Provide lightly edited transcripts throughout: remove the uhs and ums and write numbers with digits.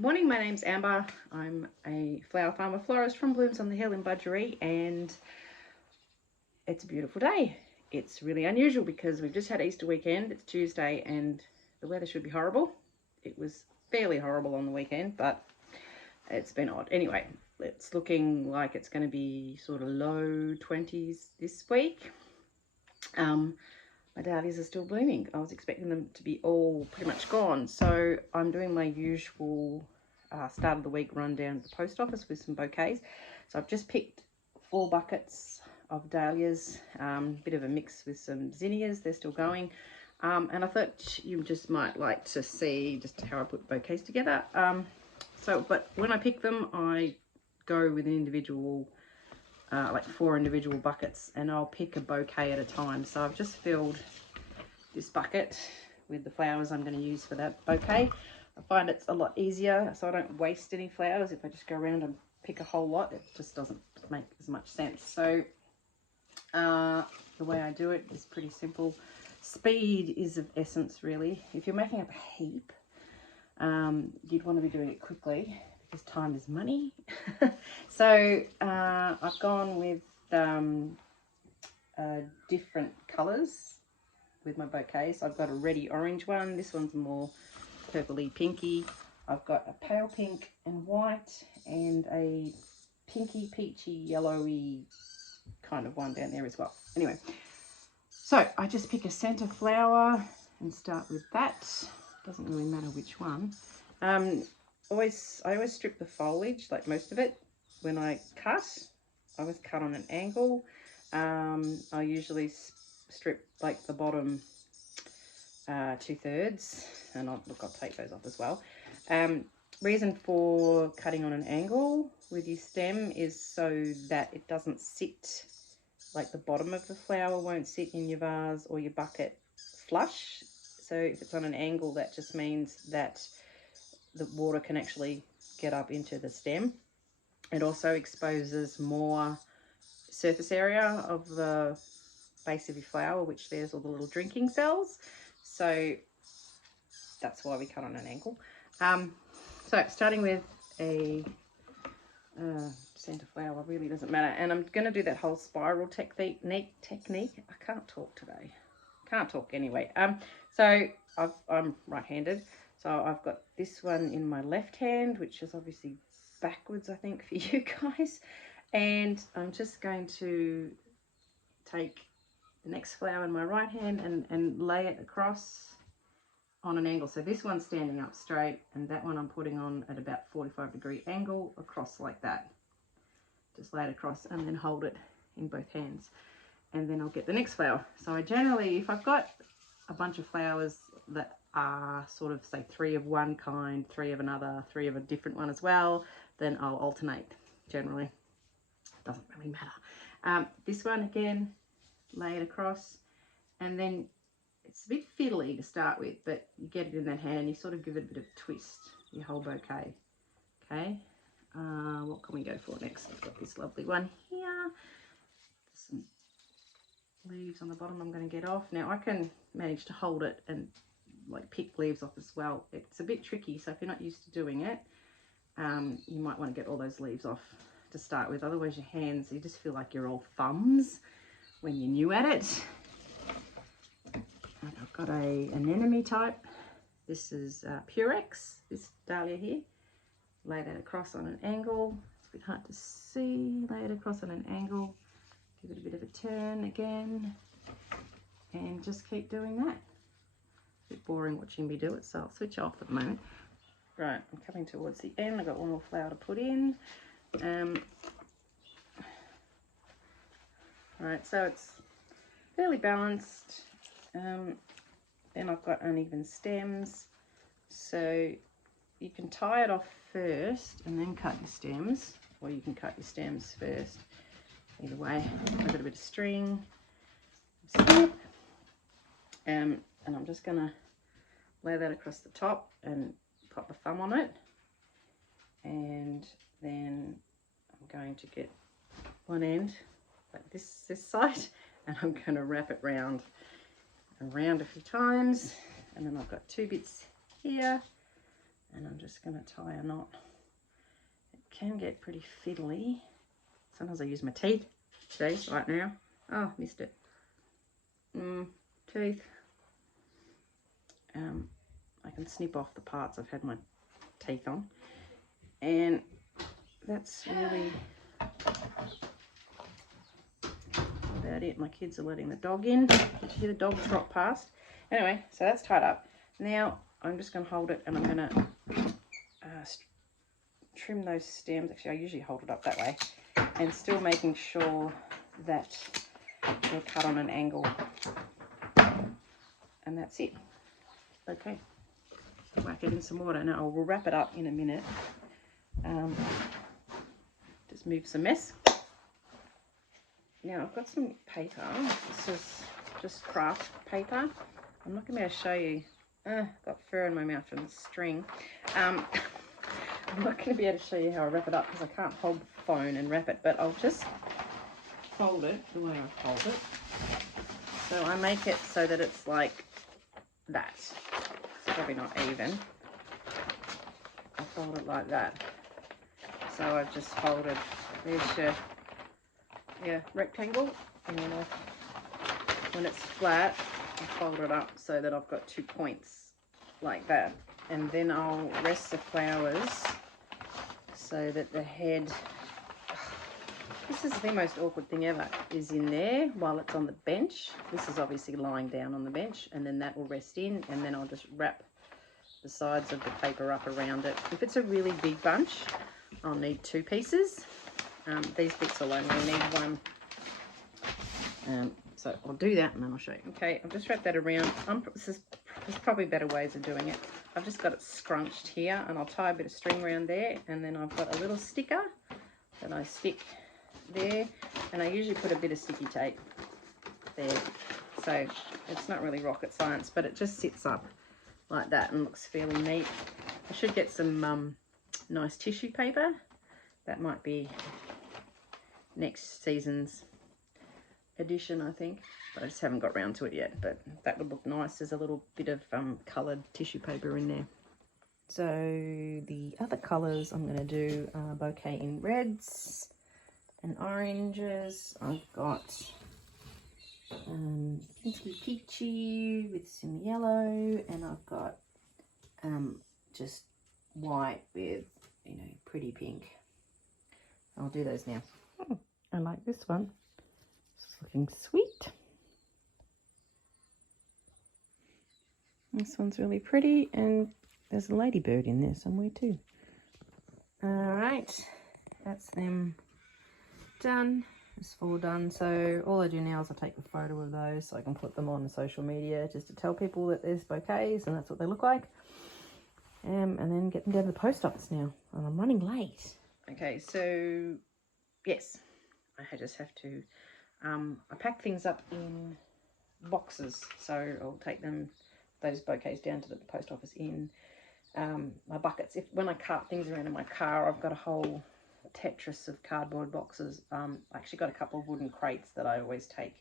Morning, my name's Amber. I'm a flower farmer florist from Blooms on the Hill in Budgeree, and it's a beautiful day. It's really unusual because we've just had Easter weekend. It's Tuesday and the weather should be horrible. It was fairly horrible on the weekend, but it's been odd. Anyway, it's looking like it's going to be sort of low 20s this week. My dahlias are still blooming. I was expecting them to be all pretty much gone. So I'm doing my usual start of the week run down to the post office with some bouquets. So I've just picked 4 buckets of dahlias, bit of a mix with some zinnias. They're still going. And I thought you just might like to see just how I put bouquets together. But when I pick them, I go with an individual like 4 individual buckets, and I'll pick a bouquet at a time. So I've just filled this bucket with the flowers I'm going to use for that bouquet. I find it's a lot easier, so I don't waste any flowers. If I just go around and pick a whole lot, it just doesn't make as much sense. So the way I do it is pretty simple. Speed is of essence, really. If you're making up a heap, you'd want to be doing it quickly, because time is money. So I've gone with different colours with my bouquets. I've got a reddy orange one. This one's more purpley pinky. I've got a pale pink and white, and a pinky peachy yellowy kind of one down there as well. Anyway, so I just pick a centre flower and start with that. Doesn't really matter which one. I always strip the foliage, like most of it, when I cut. I always cut on an angle. I usually strip like the bottom 2/3, and I'll take those off as well. Reason for cutting on an angle with your stem is so that it doesn't sit, like the bottom of the flower won't sit in your vase or your bucket flush. So if it's on an angle, that just means that the water can actually get up into the stem. It also exposes more surface area of the base of your flower, which there's all the little drinking cells. So that's why we cut on an angle. So starting with a centre flower, really doesn't matter. And I'm going to do that whole spiral technique. I can't talk today. Can't talk anyway. So I'm right-handed. So I've got this one in my left hand, which is obviously backwards, I think, for you guys. And I'm just going to take the next flower in my right hand and lay it across on an angle. So this one's standing up straight, and that one I'm putting on at about 45-degree angle across like that. Just lay it across and then hold it in both hands. And then I'll get the next flower. So I generally, if I've got a bunch of flowers that are sort of, say, 3 of one kind, 3 of another, 3 of a different one as well, then I'll alternate generally. Doesn't really matter. This one again, lay it across, and then it's a bit fiddly to start with, but you get it in that hand, you sort of give it a bit of a twist, your whole bouquet. Okay, what can we go for next? I've got this lovely one here. Some leaves on the bottom I'm going to get off. Now I can manage to hold it and like pick leaves off as well. It's a bit tricky, so if you're not used to doing it, you might want to get all those leaves off to start with. Otherwise your hands, you just feel like you're all thumbs when you're new at it. And I've got a anemone type. This is Purex, this dahlia here. Lay that across on an angle. It's a bit hard to see. Lay it across on an angle. Give it a bit of a turn again. And just keep doing that. A bit boring watching me do it, so I'll switch off at the moment. Right, I'm coming towards the end. I've got one more flower to put in. Right, so it's fairly balanced. Then I've got uneven stems, so you can tie it off first and then cut your stems, or you can cut your stems first. Either way, I've got a bit of string, snip, and I'm just going to lay that across the top and pop a thumb on it, and then I'm going to get one end like this side, and I'm going to wrap it round and round a few times, and then I've got 2 bits here And I'm just going to tie a knot. It can get pretty fiddly. Sometimes I use my teeth. See, right now. Oh, missed it. Teeth. I can snip off the parts I've had my teeth on. And that's really about it. My kids are letting the dog in. Did you hear the dog trot past? Anyway, so that's tied up. Now I'm just going to hold it and I'm going to trim those stems. Actually, I usually hold it up that way. And still making sure that they're cut on an angle. And that's it. Okay. So whack it in some water. Now we'll wrap it up in a minute. Just move some mess. Now I've got some paper. This is just craft paper. I'm not going to be able to show you. Got fur in my mouth from the string. I'm not going to be able to show you how I wrap it up because I can't hold the phone and wrap it, but I'll just fold it the way I fold it. So I make it so that it's like that. It's probably not even. I fold it like that. So I've just folded, there's your rectangle, and then when it's flat, I fold it up so that I've got 2 points like that. And then I'll rest the flowers so that the head, this is the most awkward thing ever, is in there while it's on the bench. This is obviously lying down on the bench, and then that will rest in, and then I'll just wrap the sides of the paper up around it. If it's a really big bunch, I'll need 2 pieces. These bits will only need 1. So I'll do that and then I'll show you. Okay, I've just wrapped that around. There's probably better ways of doing it. I've just got it scrunched here, and I'll tie a bit of string around there, and then I've got a little sticker that I stick there, and I usually put a bit of sticky tape there. So it's not really rocket science, but it just sits up like that and looks fairly neat. I should get some nice tissue paper. That might be next season's edition, I think, but I just haven't got round to it yet. But that would look nice. There's a little bit of coloured tissue paper in there. So the other colours I'm going to do are bouquet in reds and oranges. I've got pinky peachy with some yellow, and I've got just white with, you know, pretty pink. I'll do those now. Oh, I like this one. It's looking sweet. This one's really pretty, and there's a ladybird in there somewhere too. All right, that's them done. It's all done. So all I do now is I take a photo of those so I can put them on social media just to tell people that there's bouquets and that's what they look like. And then get them down to the post office now. And I'm running late. Okay, so yes, I just have to, I pack things up in boxes. So I'll take those bouquets down to the post office in my buckets. When I cart things around in my car, I've got a whole Tetris of cardboard boxes. I actually got a couple of wooden crates that I always take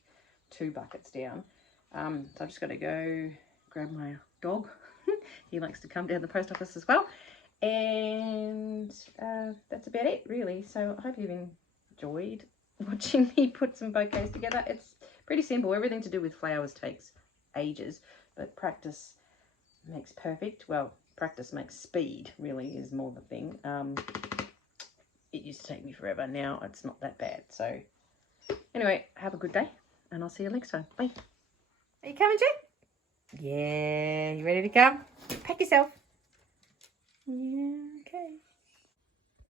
2 buckets down. So I've just got to go grab my dog. He likes to come down to the post office as well. And that's about it, really. So I hope you've enjoyed watching me put some bouquets together. It's pretty simple. Everything to do with flowers takes ages, but practice makes perfect. Well, practice makes speed, really, is more the thing. It used to take me forever. Now it's not that bad. So anyway, have a good day, and I'll see you next time. Bye. Are you coming, Jen? Yeah, you ready to come? Pack yourself. Yeah.